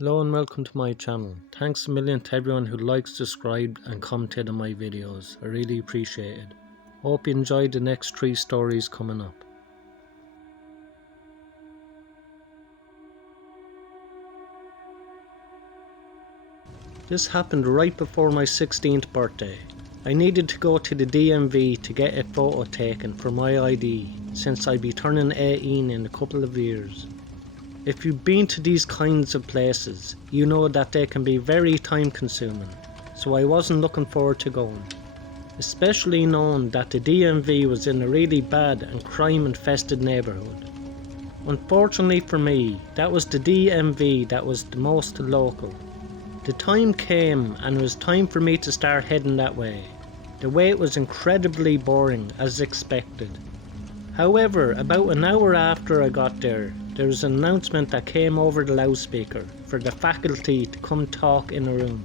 Hello and welcome to my channel. Thanks a million to everyone who likes, subscribed and commented on my videos. I really appreciate it. Hope you enjoyed the next 3 stories coming up. This happened right before my 16th birthday. I needed to go to the DMV to get a photo taken for my ID since I'd be turning 18 in a couple of years. If you've been to these kinds of places, you know that they can be very time consuming, so I wasn't looking forward to going. Especially knowing that the DMV was in a really bad and crime infested neighbourhood. Unfortunately for me, that was the DMV that was the most local. The time came and it was time for me to start heading that way. The wait was incredibly boring as expected. However, about an hour after I got there was an announcement that came over the loudspeaker for the faculty to come talk in a room.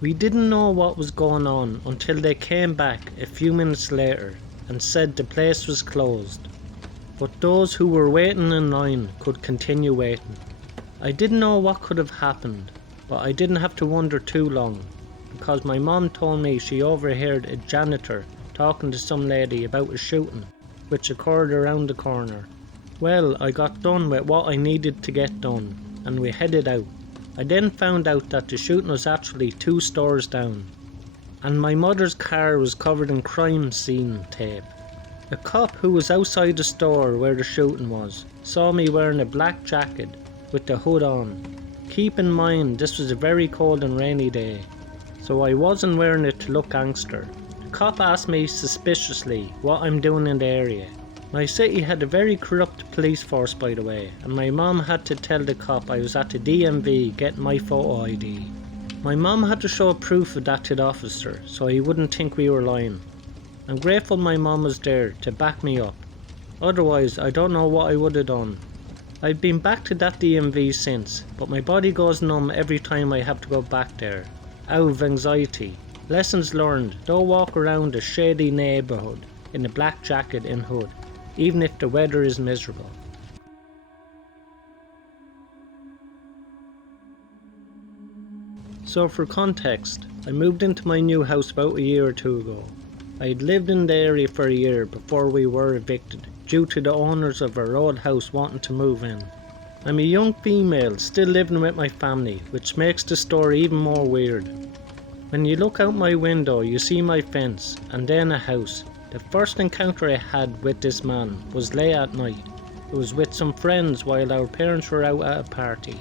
We didn't know what was going on until they came back a few minutes later and said the place was closed, but those who were waiting in line could continue waiting. I didn't know what could have happened, but I didn't have to wonder too long, because my mom told me she overheard a janitor talking to some lady about a shooting which occurred around the corner. Well, I got done with what I needed to get done and we headed out. I then found out that the shooting was actually 2 stores down, and my mother's car was covered in crime scene tape. A cop who was outside the store where the shooting was saw me wearing a black jacket with the hood on. Keep in mind this was a very cold and rainy day, so I wasn't wearing it to look gangster. The cop asked me suspiciously what I'm doing in the area. My city had a very corrupt police force, by the way, and my mom had to tell the cop I was at the DMV getting my photo ID. My mom had to show proof of that to the officer so he wouldn't think we were lying. I'm grateful my mom was there to back me up, otherwise I don't know what I would have done. I've been back to that DMV since, but my body goes numb every time I have to go back there, out of anxiety. Lessons learned: don't walk around a shady neighbourhood in a black jacket and hood, even if the weather is miserable. So for context, I moved into my new house about a year or 2 ago. I had lived in the area for a year before we were evicted due to the owners of our old house wanting to move in. I'm a young female still living with my family, which makes the story even more weird. When you look out my window you see my fence and then a house. The first encounter I had with this man was late at night. It was with some friends while our parents were out at a party.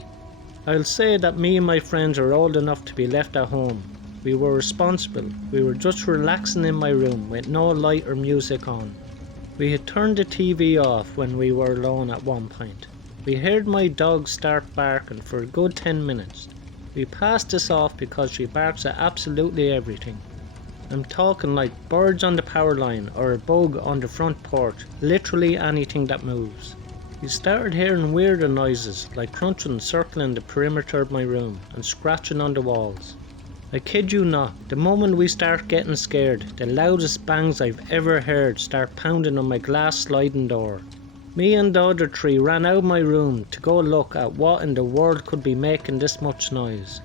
I'll say that me and my friends are old enough to be left at home. We were responsible. We were just relaxing in my room with no light or music on. We had turned the TV off when we were alone at one point. We heard my dog start barking for a good 10 minutes. We passed this off because she barks at absolutely everything. I'm talking like birds on the power line or a bug on the front porch, literally anything that moves. We started hearing weirder noises like crunching circling the perimeter of my room and scratching on the walls. I kid you not, the moment we start getting scared, the loudest bangs I've ever heard start pounding on my glass sliding door. Me and the other 3 ran out of my room to go look at what in the world could be making this much noise.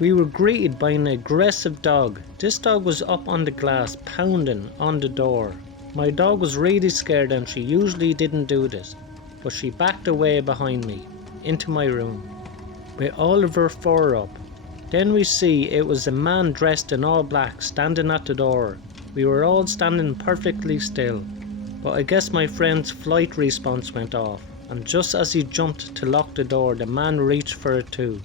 We were greeted by an aggressive dog. This dog was up on the glass pounding on the door. My dog was really scared and she usually didn't do this, but she backed away behind me, into my room, with all of her fur up. Then we see it was a man dressed in all black standing at the door. We were all standing perfectly still, but I guess my friend's flight response went off, and just as he jumped to lock the door, the man reached for it too.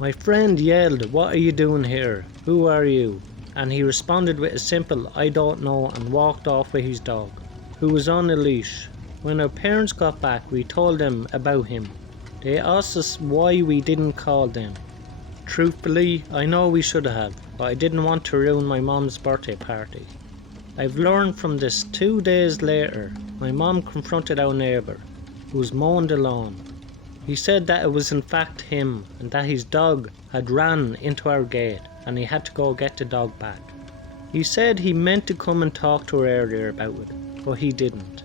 My friend yelled, "What are you doing here? Who are you?" And he responded with a simple "I don't know" and walked off with his dog, who was on a leash. When our parents got back we told them about him. They asked us why we didn't call them. Truthfully, I know we should have, but I didn't want to ruin my mom's birthday party. I've learned from this 2 days later. My mom confronted our neighbour, who was mowing the lawn. He said that it was in fact him and that his dog had ran into our gate and he had to go get the dog back. He said he meant to come and talk to her earlier about it, but he didn't.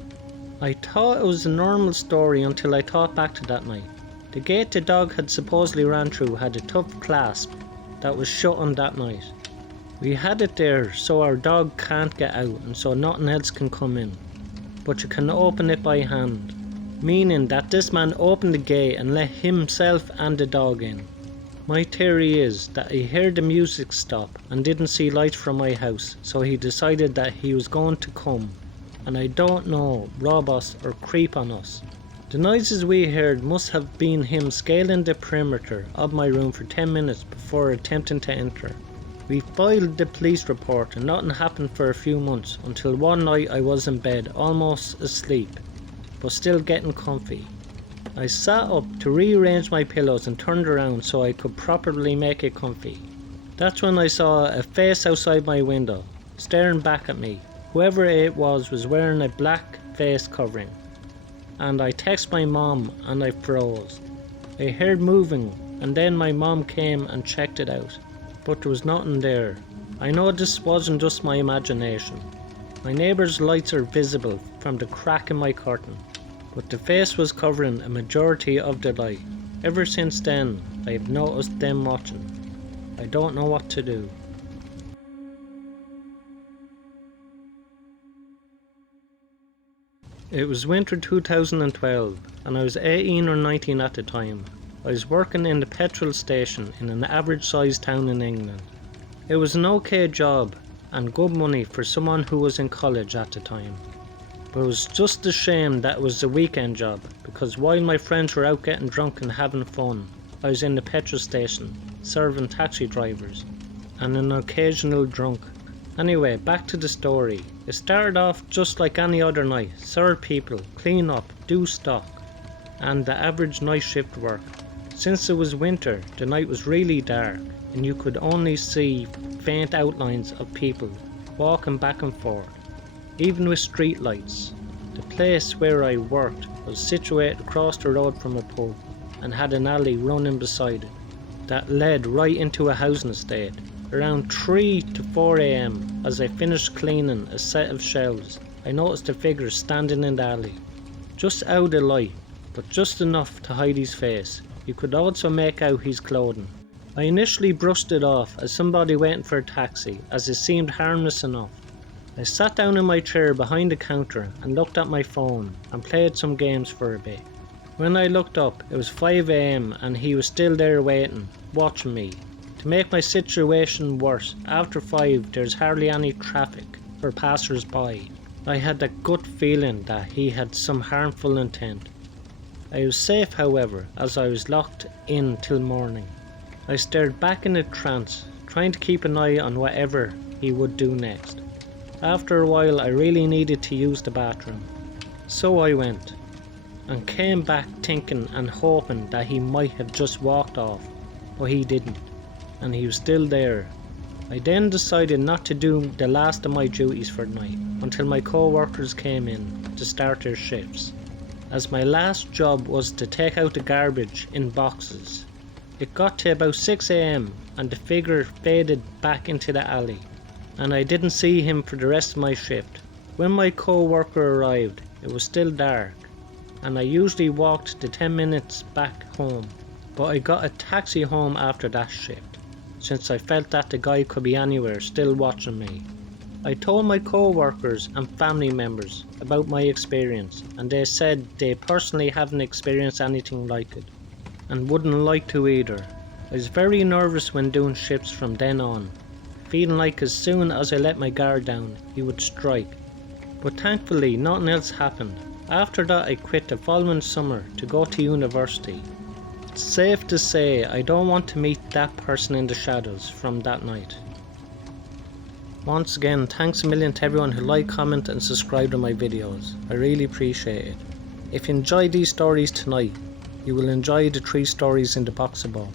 I thought it was a normal story until I thought back to that night. The gate the dog had supposedly ran through had a tough clasp that was shut on that night. We had it there so our dog can't get out and so nothing else can come in, but you can open it by hand, meaning that this man opened the gate and let himself and the dog in. My theory is that he heard the music stop and didn't see lights from my house, so he decided that he was going to come, and I don't know, rob us or creep on us. The noises we heard must have been him scaling the perimeter of my room for 10 minutes before attempting to enter. We filed the police report and nothing happened for a few months until one night I was in bed almost asleep, but still getting comfy. I sat up to rearrange my pillows and turned around so I could properly make it comfy. That's when I saw a face outside my window, staring back at me. Whoever it was wearing a black face covering. And I texted my mom and I froze. I heard moving and then my mom came and checked it out, but there was nothing there. I know this wasn't just my imagination. My neighbour's lights are visible from the crack in my curtain, but the face was covering a majority of the light. Ever since then, I have noticed them watching. I don't know what to do. It was winter 2012 and I was 18 or 19 at the time. I was working in the petrol station in an average sized town in England. It was an okay job and good money for someone who was in college at the time. But it was just a shame that it was a weekend job, because while my friends were out getting drunk and having fun, I was in the petrol station serving taxi drivers and an occasional drunk. Anyway, back to the story. It started off just like any other night. Serve people, clean up, do stock, and the average night shift work. Since it was winter, the night was really dark and you could only see faint outlines of people walking back and forth, even with street lights. The place where I worked was situated across the road from a pub and had an alley running beside it that led right into a housing estate. Around 3 to 4 AM, as I finished cleaning a set of shelves, I noticed a figure standing in the alley, just out of light, but just enough to hide his face. You could also make out his clothing. I initially brushed it off as somebody waiting for a taxi, as it seemed harmless enough. I sat down in my chair behind the counter and looked at my phone and played some games for a bit. When I looked up, it was 5 AM and he was still there waiting, watching me. To make my situation worse, after 5 there's hardly any traffic or passers-by. I had a gut feeling that he had some harmful intent. I was safe, however, as I was locked in till morning. I stared back in a trance, trying to keep an eye on whatever he would do next. After a while I really needed to use the bathroom, so I went, and came back thinking and hoping that he might have just walked off, but he didn't, and he was still there. I then decided not to do the last of my duties for the night until my co-workers came in to start their shifts, as my last job was to take out the garbage in boxes. It got to about 6 AM and the figure faded back into the alley, and I didn't see him for the rest of my shift. When my co-worker arrived, it was still dark, and I usually walked the 10 minutes back home, but I got a taxi home after that shift, since I felt that the guy could be anywhere still watching me. I told my co-workers and family members about my experience, and they said they personally haven't experienced anything like it, and wouldn't like to either. I was very nervous when doing shifts from then on, feeling like as soon as I let my guard down, he would strike. But thankfully nothing else happened. After that I quit the following summer to go to university. It's safe to say I don't want to meet that person in the shadows from that night. Once again, thanks a million to everyone who like, comment and subscribe to my videos. I really appreciate it. If you enjoyed these stories tonight, you will enjoy the 3 stories in the box above.